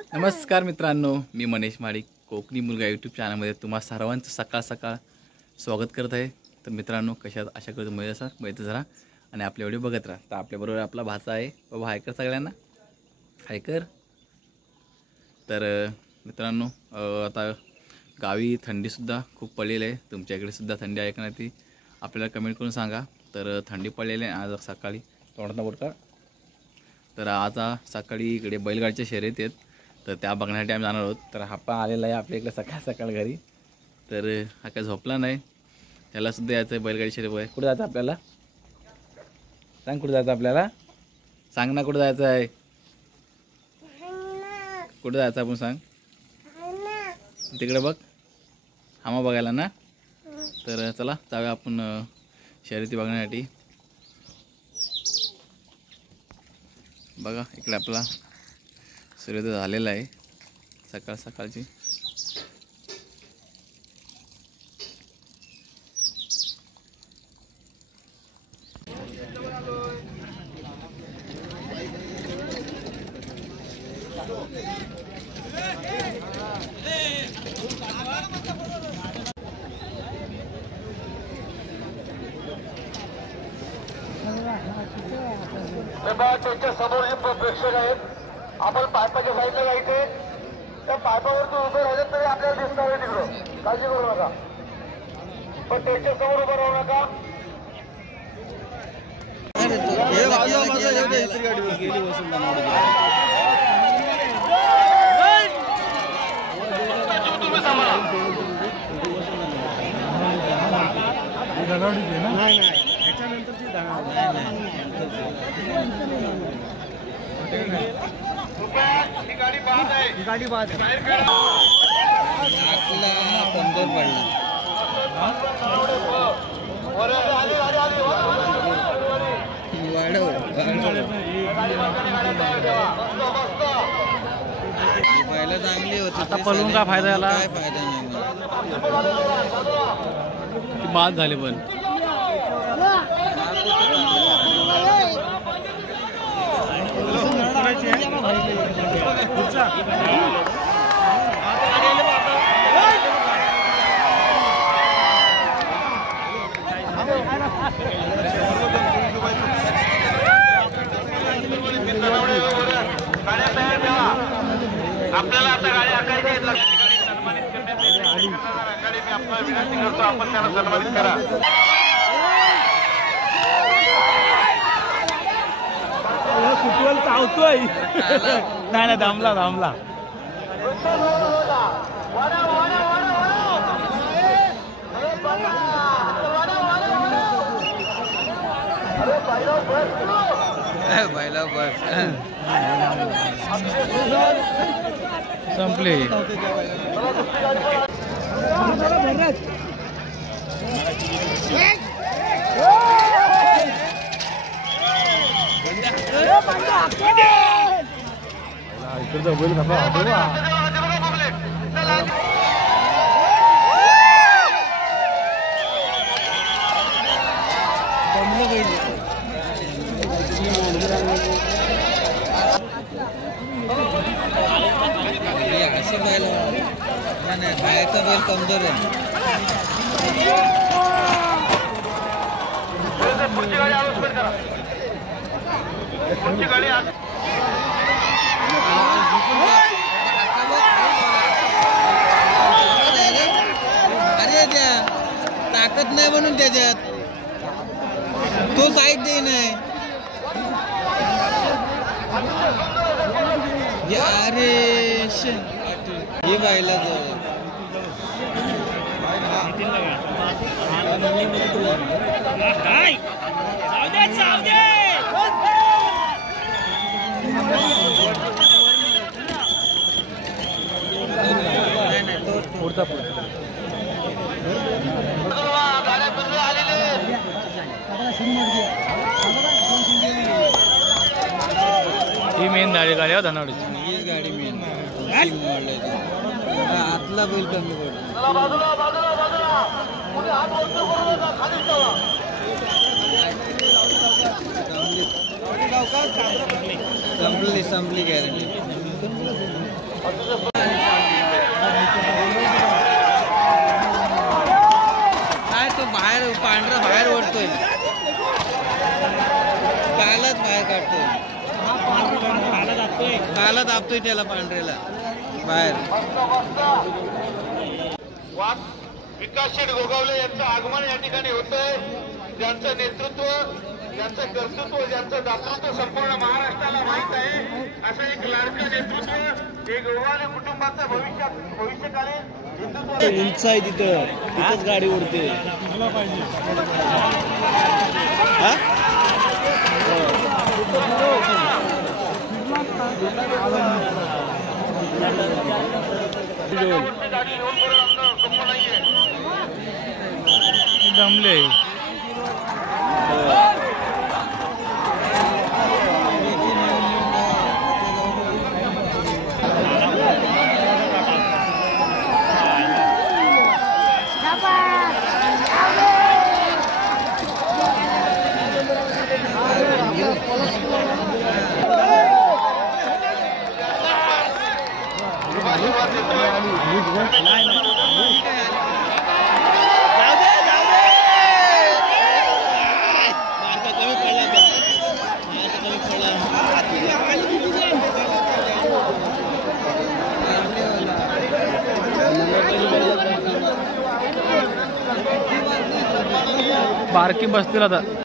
नमस्कार मित्रांनो, मी मनीष माडिक कोकणी मुलगा यूट्यूब चॅनलमध्ये तुम्हा सर्वांचं सकाळ सकाळ स्वागत करत आहे। तर मित्रांनो, कशात आशा करतो मजेत जरा आणि आपले व्हिडिओ बघत राहा। तर आपल्याबरोबर आपला भाचा आहे, बाबा हाय कर सगळ्यांना, हाय कर। तर मित्रांनो, आता गावी थंडीसुद्धा खूप पडलेली आहे। तुमच्याकडे सुद्धा थंडी आहे का नाही ती आपल्याला कमेंट करून सांगा। तर थंडी पडलेली आहे आज सकाळी तोंडात बोलका। तर आज सकाळी इकडे बैलगाडीच्या शर्यत आहेत, तर त्या बघण्यासाठी आम्ही जाणार आहोत। तर हा पण आलेला आहे आपल्या इकडे सकाळ सकाळ घरी। तर हा काय झोपला नाही, त्याला सुद्धा यायचं आहे बैलगाडी शर्यत आहे। कुठे जायचं आपल्याला सांग, कुठे जायचं आपल्याला सांग ना, कुठे जायचं आहे, कुठे जायचं आपण सांग। तिकडे बघ, हामा बघायला ना। तर चला जाऊया आपण शर्यती बघण्यासाठी। बघा इकडे आपला सूर्योदय झालेला आहे सकाळ सकाळची। त्याच्या समोर जे प्रेक्षक आहेत, आपण पायपाच्या साईडला जायचे, त्या पायपावर तू उभे राहिले तरी आपल्याला दिसणार आहे तिकडं, काळजी करू नका। पण त्याच्या समोर उभं राहू नका। गाडी बाद कमजोर पडला। पहिला चांगली होती, आता पळून काय फायदा झाला, काय फायदा नाही, बाद झाले पण। आपल्याला आता गाडी आकायची सन्मानित करण्यासाठी मी आपला विनंती करतो, आपण त्याला सन्मानित करा। फुटबॉल चावतोय, नाही थांबला थांबला। बैला बस संपले। असे बैल बाहेरचा बैल कमजोर आहे। अरे त्या ताकद नाही म्हणून त्याच्यात तो साईड दे नाही। अरे हे बायला पुढचा ही मेन गाडी आहे धनावडीची, हीच गाडी मेन आतला बैल कमी संपली गॅरंटी। काला दाबतोय त्याला पांढऱ्याला बाहेर. वाघ विकास शेठ गोगावले यांचं आगमन या ठिकाणी होतंय. ज्यांचं नेतृत्व, ज्यांचं कर्तृत्व, ज्यांचं दातृत्व संपूर्ण महाराष्ट्राला माहीत आहे, असं एक लाडकं नेतृत्व हे गोगावले कुटुंबाचं भविष्यकालीन हिंदुत्व. उंच आहे तिथं, तिथंच गाडी उडते. जमले बारकी बसतील आता.